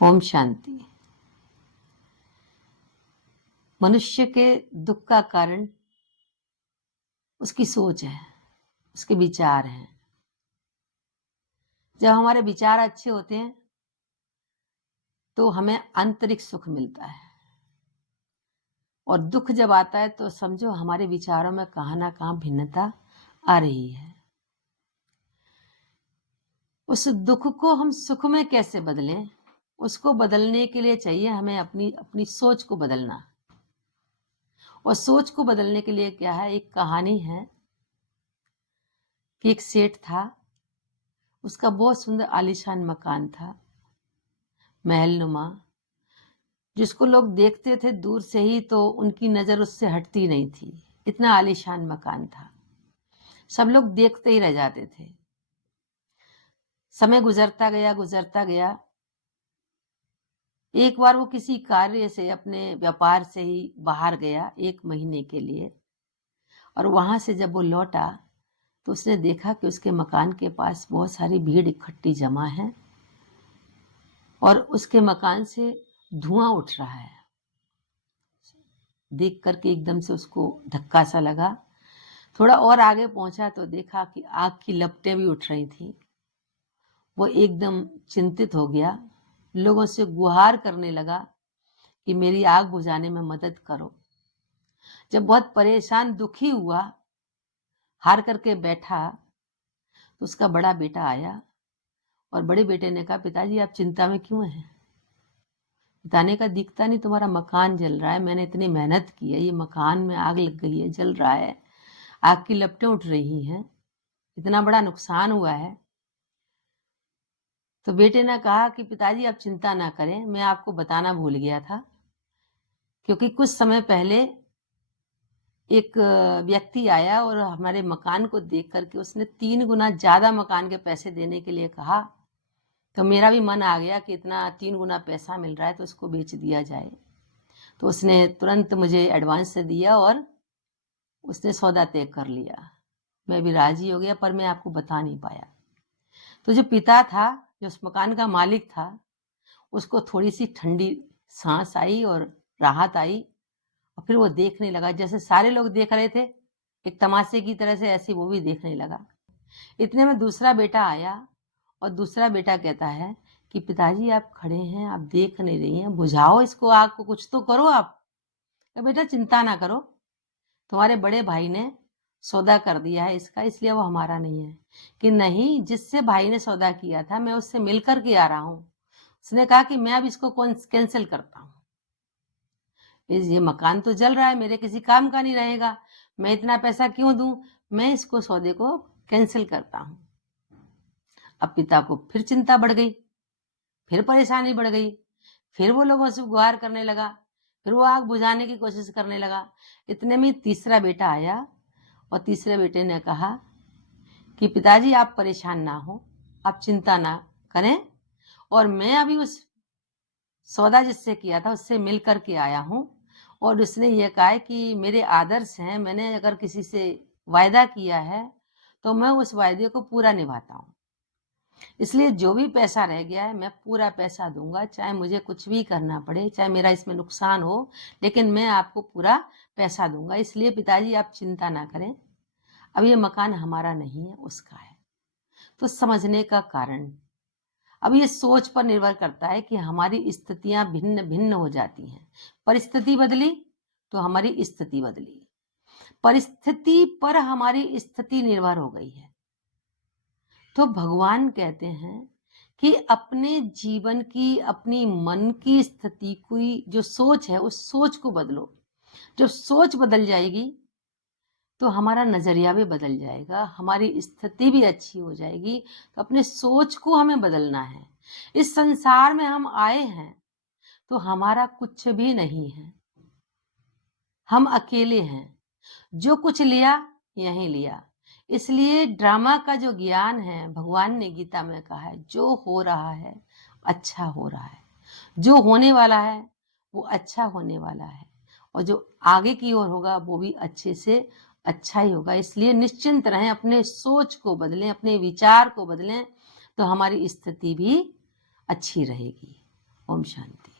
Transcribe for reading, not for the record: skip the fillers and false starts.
ओम शांति। मनुष्य के दुख का कारण उसकी सोच है, उसके विचार हैं। जब हमारे विचार अच्छे होते हैं तो हमें आंतरिक सुख मिलता है, और दुख जब आता है तो समझो हमारे विचारों में कहाँ ना कहाँ भिन्नता आ रही है। उस दुख को हम सुख में कैसे बदलें, उसको बदलने के लिए चाहिए हमें अपनी सोच को बदलना। और सोच को बदलने के लिए क्या है, एक कहानी है कि एक सेठ था, उसका बहुत सुंदर आलीशान मकान था, महलनुमा, जिसको लोग देखते थे दूर से ही तो उनकी नजर उससे हटती नहीं थी। इतना आलीशान मकान था, सब लोग देखते ही रह जाते थे। समय गुजरता गया। एक बार वो किसी कार्य से, अपने व्यापार से ही बाहर गया 1 महीने के लिए, और वहां से जब वो लौटा तो उसने देखा कि उसके मकान के पास बहुत सारी भीड़ इकट्ठी जमा है और उसके मकान से धुआं उठ रहा है। देख करके एकदम से उसको धक्का सा लगा। थोड़ा और आगे पहुंचा तो देखा कि आग की लपटें भी उठ रही थी। वो एकदम चिंतित हो गया, लोगों से गुहार करने लगा कि मेरी आग बुझाने में मदद करो। जब बहुत परेशान दुखी हुआ, हार करके बैठा, तो उसका बड़ा बेटा आया और बड़े बेटे ने कहा, पिताजी आप चिंता में क्यों हैं? पिता ने कहा, दिखता नहीं तुम्हारा मकान जल रहा है, मैंने इतनी मेहनत की है, ये मकान में आग लग गई है, जल रहा है, आग की लपटें उठ रही हैं, इतना बड़ा नुकसान हुआ है। तो बेटे ने कहा कि पिताजी आप चिंता ना करें, मैं आपको बताना भूल गया था, क्योंकि कुछ समय पहले एक व्यक्ति आया और हमारे मकान को देख करके उसने 3 गुना ज्यादा मकान के पैसे देने के लिए कहा। तो मेरा भी मन आ गया कि इतना 3 गुना पैसा मिल रहा है तो उसको बेच दिया जाए। तो उसने तुरंत मुझे एडवांस से दिया और उसने सौदा तय कर लिया। मैं भी राजी हो गया, पर मैं आपको बता नहीं पाया। तो जो पिता था, जो उस मकान का मालिक था, उसको थोड़ी सी ठंडी सांस आई और राहत आई, और फिर वो देखने लगा जैसे सारे लोग देख रहे थे एक तमाशे की तरह से, ऐसे वो भी देखने लगा। इतने में दूसरा बेटा आया और दूसरा बेटा कहता है कि पिताजी आप खड़े हैं, आप देख नहीं रही हैं, बुझाओ इसको, आग को कुछ तो करो आप। बेटा चिंता ना करो, तुम्हारे बड़े भाई ने सौदा कर दिया है इसका, इसलिए वो हमारा नहीं है। कि नहीं, जिससे भाई ने सौदा किया था मैं उससे मिलकर के आ रहा हूं। उसने कहा कि मैं अब इसको कैंसिल करता हूं, ये मकान तो जल रहा है, मेरे किसी काम का नहीं रहेगा, मैं इतना पैसा क्यों दूं, मैं इसको सौदे को कैंसिल करता हूं। अब पिता को फिर चिंता बढ़ गई, फिर परेशानी बढ़ गई, फिर वो लोगों से गुहार करने लगा, फिर वो आग बुझाने की कोशिश करने लगा। इतने में तीसरा बेटा आया और तीसरे बेटे ने कहा कि पिताजी आप परेशान ना हो, आप चिंता ना करें, और मैं अभी उस सौदा जिससे किया था उससे मिल करके आया हूं, और उसने ये कहा है कि मेरे आदर्श हैं, मैंने अगर किसी से वायदा किया है तो मैं उस वायदे को पूरा निभाता हूं, इसलिए जो भी पैसा रह गया है मैं पूरा पैसा दूंगा, चाहे मुझे कुछ भी करना पड़े, चाहे मेरा इसमें नुकसान हो, लेकिन मैं आपको पूरा पैसा दूंगा। इसलिए पिताजी आप चिंता ना करें, अब ये मकान हमारा नहीं है, उसका है। तो समझने का कारण, अब ये सोच पर निर्भर करता है कि हमारी स्थितियां भिन्न भिन्न हो जाती हैं। परिस्थिति बदली तो हमारी स्थिति बदली, परिस्थिति पर हमारी स्थिति निर्भर हो गई है। तो भगवान कहते हैं कि अपने जीवन की, अपनी मन की स्थिति की जो सोच है उस सोच को बदलो। जब सोच बदल जाएगी तो हमारा नजरिया भी बदल जाएगा, हमारी स्थिति भी अच्छी हो जाएगी। तो अपने सोच को हमें बदलना है। इस संसार में हम आए हैं तो हमारा कुछ भी नहीं है, हम अकेले हैं, जो कुछ लिया यहीं लिया। इसलिए ड्रामा का जो ज्ञान है, भगवान ने गीता में कहा है, जो हो रहा है अच्छा हो रहा है, जो होने वाला है वो अच्छा होने वाला है, और जो आगे की ओर होगा वो भी अच्छे से अच्छा ही होगा। इसलिए निश्चिंत रहें, अपने सोच को बदलें, अपने विचार को बदलें, तो हमारी स्थिति भी अच्छी रहेगी। ओम शांति।